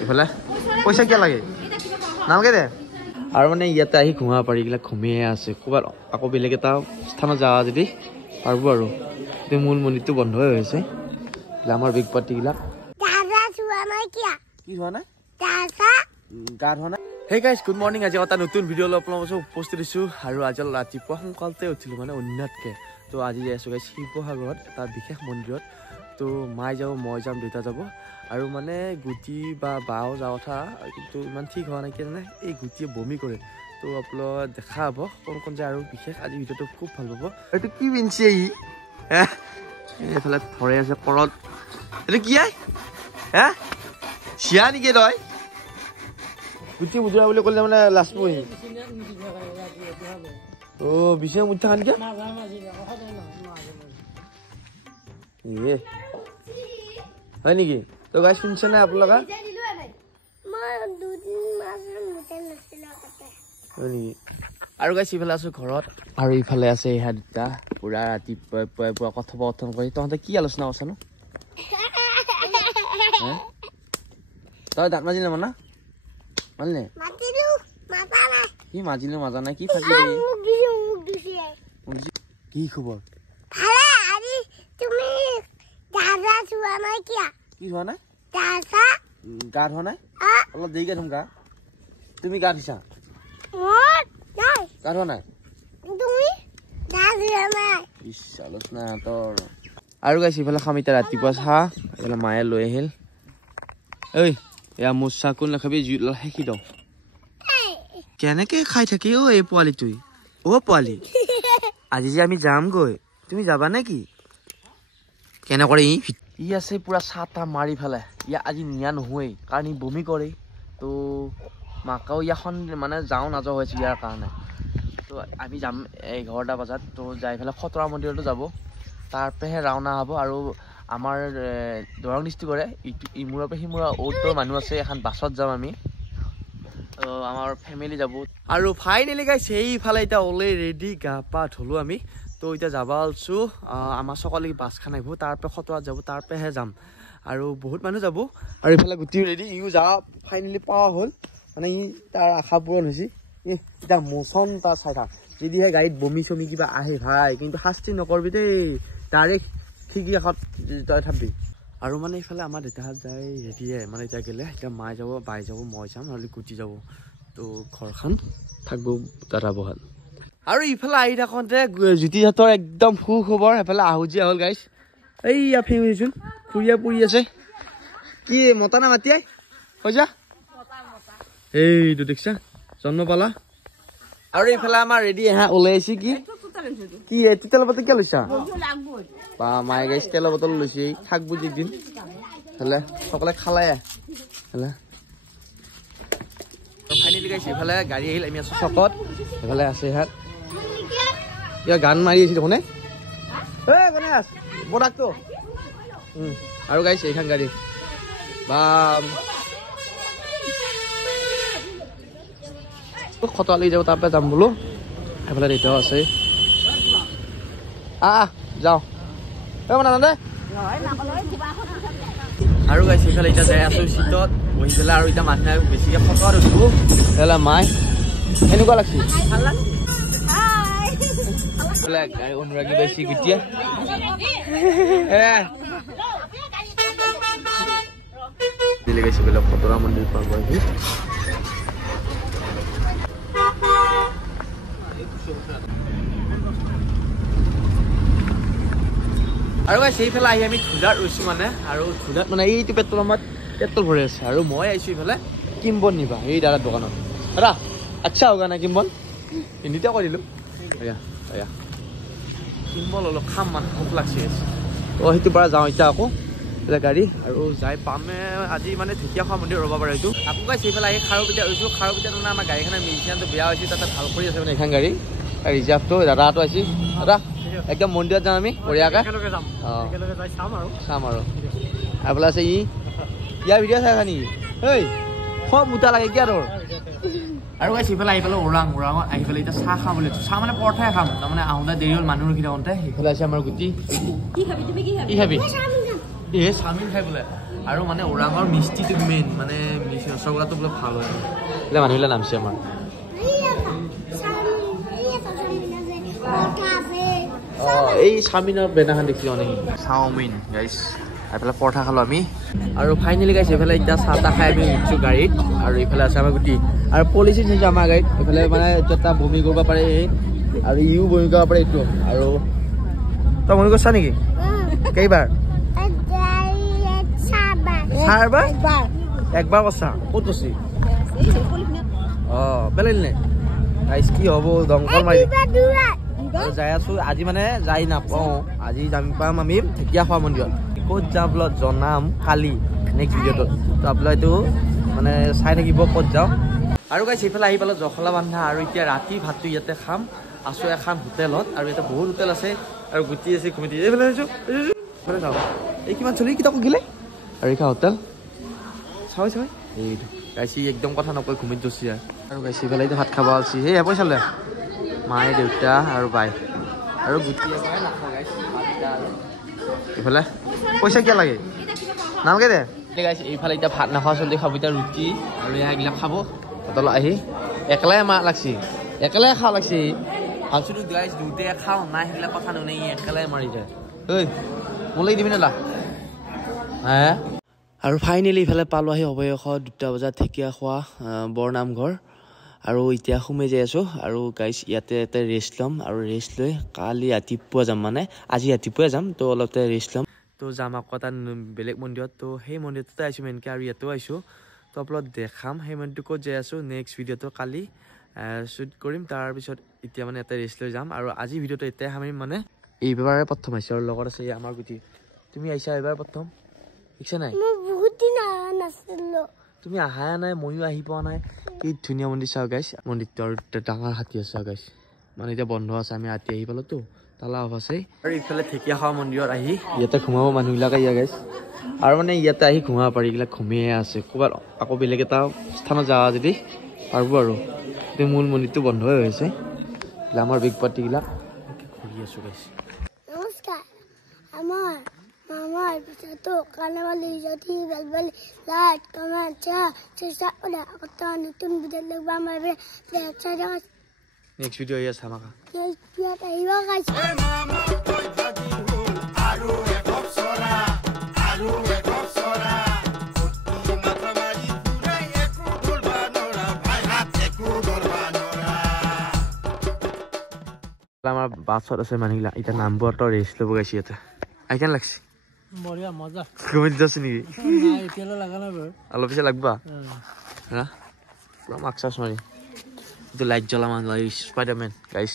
এইফালে পইচা কিয় লাগে নালাগে দে আৰু মানে ইয়াতে আহি ঘুমা পাৰি এইবিলাক ঘুমিয়ে আছে ক'ৰবাত আকৌ বেলেগ এটা স্থানত যাওঁ যদি পাৰব আৰু এতিয়া মূল মন্দিৰটো বন্ধ হৈ আছে আমাৰ বিগ পাৰ্টিবিলাক কি হোৱা নাই গা ধোৱা নাই Hey guys, good morning. আজি এটা নতুন ভিডিও লৈ আপোনালোকৰ ওচৰত উপস্থিত হৈছোঁ আৰু আজি ৰাতিপুৱা সোনকালতে উঠিলোঁ মানে উন্নতকৈ তো আজি যাই আছোঁ গাইছ শিৱসাগৰত এটা বিশেষ মন্দিৰত তো মাই যাব মই যাম দেউতা যাব আৰু মানে গুটি বা বাও যোৱা কথা কিন্তু ইমান ঠিক হোৱা নাই কিনে এই গুটিয়ে বমি কৰে তো আপোনালোক দেখা হ'ব কোন কোন যায় আৰু বিশেষ আজি ভিডিঅ'টো খুব ভাল পাব এইটো কি পিন্ধিছে ই এইফালে ধৰে আছে কৰত এইটো কি আই চিয়া নেকি তই গুটি বুজোৱা বুলি ক'লে মানে লাষ্ট পৰি বিচনা মুঠা খান কিয় হয় নেকি তো গাইছ শুনিছে নাই আপোনালোকে আৰু গাইছ ইফালে আছো ঘৰত আৰু ইফালে আছে ইহা দুটা পুৰা ৰাতিপুৱাই পুৰা কথোপকথন কৰি তহঁতে কি আলোচনা কৰিছ নো তই দাঁত মাজি নামানা মালনে কি মাজিলো মাজা নাই কি ফাজি কি খবৰ কি হোৱা নাই গা ধোৱা নাই অলপ দেৰিকে ধুম গা তুমি গা ধুইছা গা ধোৱা নাই আলোচনা তোৰ আৰু গাইছ ইফালে খাম এতিয়া ৰাতিপুৱা চাহ এইফালে মায়ে লৈ আহিল ঐ এয়া মোৰ চাহ কোন নাখাবি জুইত শেষি দিওঁ কেনেকে খাই থাকি এই পোৱালিটোই পোৱালি আজি যে আমি যামগৈ তুমি যাবা নেকি কেনেকৰে ই আছে পুৰা চাহ তাহ মাৰি ফেলে ইয়া আজি নিয়া নহয়েই কাৰণ ই বমি কৰে তো মাকাও ইয়াখন মানে যাওঁ নাযাওঁ হৈছে ইয়াৰ কাৰণে তো আমি যাম 11টা বজাত তো যাই পেলাই খতৰা মন্দিৰতো যাব তাৰপৰাহে ৰাওনা হ'ব আৰু আমাৰ দৰং ডিষ্ট্ৰিক্টৰে ইমূৰৰ পৰা সিমূৰা অ'টৰ মানুহ আছে এখন বাছত যাম আমি আমাৰ ফেমিলি যাব আৰু ফাইনেলি গাইছ সেইফালে এতিয়া অলৰেডি ৰেডি গা পা ধুলোঁ আমি তো এতিয়া যাব আছোঁ আমাৰ চকলেকি বাছখন আহিব তাৰপৰা খতৰাত যাব তাৰপৰাহে যাম আৰু বহুত মানুহ যাব আৰু এইফালে গোটেই ৰেডি ইও যা ফাইনেলি পোৱা হ'ল মানে ই তাৰ আশা পূৰণ হৈছে এতিয়া মোচন তাৰ চাই থাক যদিহে গাড়ীত বমি চমি কিবা আহে ভাই কিন্তু শাস্তি নকৰবি দেই ডাইৰেক্ট ঠিকি এষত তই থাকবি আৰু মানে এইফালে আমাৰ দেউতাহঁত যায় ৰেডিয়ে মানে এতিয়া গ'লে এতিয়া মায়ে যাব বাই যাব মই যাম নহ'লে গুটি যাব তো ঘৰখন থাকিব দাদা বহাল আৰু ইফালে আহি থাকোঁতে জ্যোতিহঁতৰ একদম সুখবৰ সেইফালে আহুজীয়া হ'ল গাইছ এইয়া ফেমিলিচোন ফুৰিয়া পৰি আছে কি মতা না মাতিয়াই হৈ যা এইটো দেখিছা জন্ম পালা আৰু এইফালে আমাৰ ৰেডি ওলাই আহিছে কি তেলৰ বটল কিয় লৈছা বা মায়ে গাইছ তেলৰ বটল লৈছে থাক বুজি একদিন হেলে সকলে খালাই হেলে ফাইনেলি গাইছে এইফালে গাড়ী আহিল আমি আছো চকত এইফালে আছে ইহাত কিয় গান মাৰি আছে দেখোনে গণেশ বৰাকটো আৰু গাইছে এইখন গাড়ী বা খতৰালি যাব তাৰপৰা যাম বোলো এইফালে দেউতাও আছে যাওঁ দে আৰু গাইছে এইফালে এতিয়া যাই আছো চিটত বহি পেলাই আৰু এতিয়া মানুহে বেছিকে ফটোত উঠিব তেতিয়াহ'লে মাই এনেকুৱা লাগছে ভাল লাগছে অনুৰাগী পাইছে কেতিয়া দিলে গাইছে বোলে খতৰা মন্দিৰ পাব আৰু গাইছ সেইফালে আহি আমি ধুলাত ৰৈছোঁ মানে আৰু ধুলাত মানে এইটো পেট্ৰল আমাৰ পেট্ৰল ভৰি আছে আৰু মই আহিছোঁ এইফালে কিম্বন নিবা এই দাদাৰ দোকানত দাদা আচ্ছা হোগা নাই কিম্বন হিন্দীতে কৈ দিলোঁ কিম্বন অলপ খাম মানে ভোক লাগছে সেইটোৰ পৰা যাওঁ এতিয়া আকৌ গাড়ী আৰু যাই পামে আজি মানে ঢেকীয়াখোৱা মন্দিৰ ৰ'ব পাৰে এইটো আকৌ গাইছ সেইফালে আহি খাৰুপেটীয়া ৰৈছোঁ খাৰুপেটীয়াত মানে আমাৰ গাড়ীখনৰ মিউজিয়ামটো বেয়া হৈছে তাতে ভাল কৰি আছে মানে এইখন গাড়ী ৰিজাৰ্ভটো দাদাটো আহিছে দাদা একদম মন্দিৰত যাম আমি বঢ়িয়াকৈ চাম আৰু এইফালে আছে ইয়াৰ ভিডিঅ' চাইছা নেকি এই সব মোটা লাগে কিয় তোৰ আৰু গাইছ সিফালে আহি পেলাই ওৰাঙত আহি পেলাই এতিয়া চাহ খাম বুলি চাহ মানে পৰঠাই খাম তাৰমানে আহোঁতে দেৰি হ'ল মানুহ ৰখি থাকোঁতে সেইফালে আছে আমাৰ গুটি কি খাবি চাওমিন খাই বোলে আৰু মানে ওৰাঙৰ মিষ্টিটো মেইন মানে ৰসগোল্লাটো বোলে ভাল হয় એટલે মানুহবিলাক নামছে আমাৰ এই চাওমিনৰ বেনাখন দেখিলোঁ নেকি চাওমিন গাইছ এইফালে পৰঠা খালোঁ আমি আৰু ফাইনেলি গাইছ এইফালে এতিয়া চাহ তাহ খাই আমি উঠিছোঁ গাড়ীত আৰু এইফালে আছে আমাৰ গুটি আৰু পলিচি চাইছোঁ আমাৰ গাড়ীত এইফালে মানে এটা বমি কৰিব পাৰে আৰু ইও বমি কৰিব পাৰে এইটো আৰু তই বমি কৰিছা নেকি কেইবাৰ চাৰবাৰ একবাৰ কৈছা ক'ত কৈছি বেলেগ নে গাইছ কি হ'ব দংকল মাৰি যাই আছো আজি মানে যাই নাপাওঁ আজি যাম পাম আমি ঢেকীয়াখোৱা মন্দিৰত ক'ত যাওঁ বোলো জনাম কালি নেক্সট ভিডিঅ'টোত তো আপোনালোকে এইটো মানে চাই থাকিব ক'ত যাওঁ আৰু গাইছ এইফালে আহি পালোঁ জখলা বান্ধা আৰু এতিয়া ৰাতি ভাতটো ইয়াতে খাম আছোঁ এখন হোটেলত আৰু ইয়াতে বহুত হোটেল আছে আৰু গুটি আছে ঘুমি এইফালে আছোঁ এইফালে যাওঁ এই কিমান চলি কিতাপ গিলে আৰু এইখন হোটেল চাই এইটো গাইছি একদম কথা নকয় ঘুমিত দচি আৰু গাইছি এইফালে ভাত খাব আলছি সেই পইচা লৈ মায়ে দেউতা আৰু বাই আৰু গুটি এইফালে পইচা কিয় লাগে নালাগে দে গাইছে এইফালে এতিয়া ভাত নাখোৱা চলি খাব এতিয়া ৰুটি আৰু এইবিলাক খাব হোটেলত আহি একেলাই মাহ লাগছি একেলাই খাওঁ লাগছি ভাবছিলোঁ গাইছ দুটাই খাওঁ নাই সেইবিলাক কথা নুনে একেলাই মাৰি যায় ঐ মোলৈ দিবি নালা হে আৰু ফাইনেলি ইফালে পালোঁ আহি অৱশেষ 2টা বজাত ঢেকীয়াখোৱা বৰনামঘৰ আৰু এতিয়া সোমাই যাই আছোঁ আৰু গাইছ ইয়াতে ৰেষ্ট ল'ম আৰু ৰেষ্ট লৈ কালি ৰাতিপুৱা যাম মানে আজি ৰাতিপুৱাই যাম তো অলপ ৰেষ্ট ল'ম তো যাম আকৌ এটা বেলেগ মন্দিৰত তো সেই মন্দিৰটোতে আহিছোঁ মেইনকৈ আৰু ইয়াতেও আহিছোঁ তো আপোনালোক দেখাম সেই মন্দিৰটো ক'ত যাই আছোঁ নেক্সট ভিডিঅ'টো কালি শ্বুট কৰিম তাৰপিছত এতিয়া মানে এটা ৰেষ্ট লৈ যাম আৰু আজি ভিডিঅ'টো এতিয়াই সামৰিম মানে এইবাৰে প্ৰথম আহিছোঁ আৰু লগত আছে আমাৰ গুটি তুমি আহিছা এইবাৰ প্ৰথম দেখিছা নাই তুমি আহাই নাই ময়ো আহি পোৱা নাই কি ধুনীয়া মন্দিৰ চাওঁ গাইছ মন্দিৰটো আৰু ডাঙৰ হাতী আছে গাইছ মানে এতিয়া বন্ধ আছে আমি ৰাতি আহি পালোঁতো তালা অফ আছে আৰু ইফালে ঢেকীয়াখোৱা মন্দিৰত আহি ইয়াতে ঘুমাব মানুহবিলাকে ইয়া গাইছ আৰু মানে ইয়াতে আহি ঘুমাব পাৰি এইবিলাক ঘুমিয়ে আছে ক'ৰবাত আকৌ বেলেগ এটা স্থানত যাওঁ যদি পাৰব আৰু এতিয়া মূল মন্দিৰটো বন্ধ হৈ আছে আমাৰ বিগ পাৰ্টিবিলাক ঘূৰি আছোঁ গাইছ নমস্কাৰ আমাৰ মামাৰ পিছতো কানেৱালি যদি বেলবেলি লাইক কমেণ্ট শ্বেয়াৰ উলা কত নতুন ভিডিঅ' লগবা মাৰবে নেক্সট ভিডিঅ' আহি আছে আমাক নেক্সট ভিডিঅ'ত আহিব গাইছ আৰু একক সৰা আমাৰ বাছত আছে মানুহবিলাক এতিয়া নামবোৰ ৰেষ্ট ল'ব গাইছে ইয়াতে আইকেন লাগছি বঢ়িয়া মজা ঘুমিত যাচ্ছে নেকি নাই এতিয়ালৈ লাগা নাই বাৰু অলপ পিছত লাগবা পুৰা মাক্স চাচ মাৰি এইটো লাইট জ্বলাম স্পাইডাৰমেন গাইছ